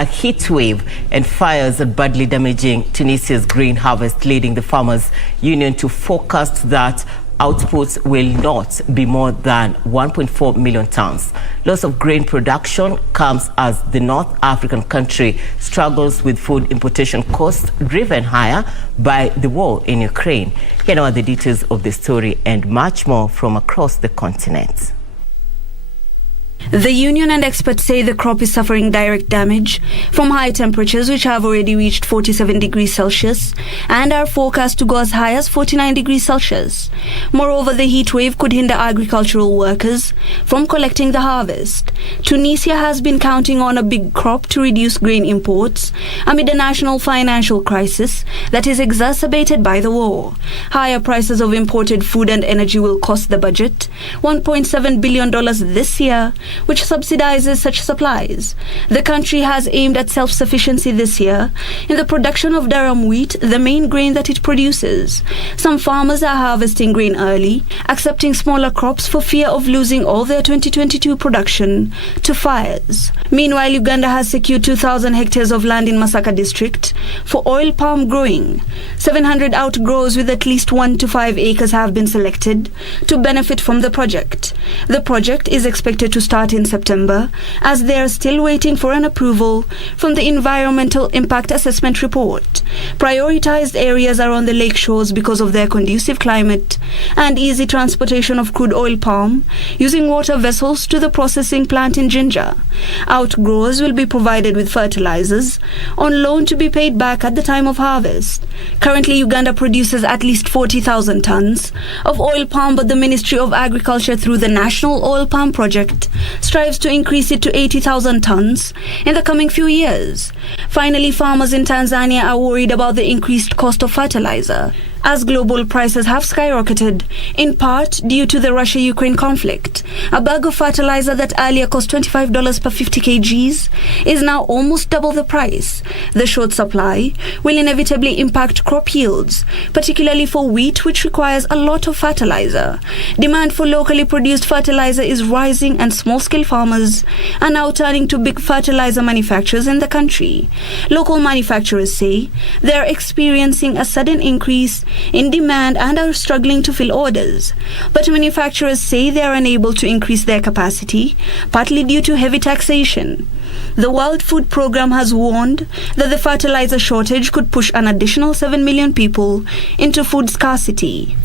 a heat wave and fires are badly damaging Tunisia's grain harvest, leading the Farmers Union to forecast that outputs will not be more than 1.4 million tons. Loss of grain production comes as the North African country struggles with food importation costs driven higher by the war in Ukraine. Here now are the details of the story and much more from across the continent. The union and experts say the crop is suffering direct damage from high temperatures, which have already reached 47 degrees Celsius and are forecast to go as high as 49 degrees Celsius. Moreover, the heat wave could hinder agricultural workers from collecting the harvest. Tunisia has been counting on a big crop to reduce grain imports amid a national financial crisis that is exacerbated by the war. Higher prices of imported food and energy will cost the budget $1.7 billion this year, which subsidizes such supplies. The country has aimed at self-sufficiency this year in the production of durum wheat, the main grain that it produces. Some farmers are harvesting grain early, accepting smaller crops for fear of losing all their 2022 production to fires. Meanwhile, Uganda has secured 2,000 hectares of land in Masaka district for oil palm growing. 700 outgrowers with at least 1 to 5 acres have been selected to benefit from the project. The project is expected to start in September, as they are still waiting for an approval from the Environmental Impact Assessment Report. Prioritized areas are on the lake shores because of their conducive climate and easy transportation of crude oil palm using water vessels to the processing plant in Jinja. Outgrowers will be provided with fertilizers on loan to be paid back at the time of harvest. Currently, Uganda produces at least 40,000 tons of oil palm, but the Ministry of Agriculture through the National Oil Palm Project strives to increase it to 80,000 tons in the coming few years. Finally, farmers in Tanzania are worried about the increased cost of fertilizer, as global prices have skyrocketed, in part due to the Russia-Ukraine conflict. A bag of fertilizer that earlier cost $25 per 50 kgs is now almost double the price. The short supply will inevitably impact crop yields, particularly for wheat, which requires a lot of fertilizer. Demand for locally produced fertilizer is rising, and small-scale farmers are now turning to big fertilizer manufacturers in the country. Local manufacturers say they are experiencing a sudden increase in demand and are struggling to fill orders. But manufacturers say they are unable to increase their capacity, partly due to heavy taxation. The World Food Programme has warned that the fertilizer shortage could push an additional 7 million people into food scarcity.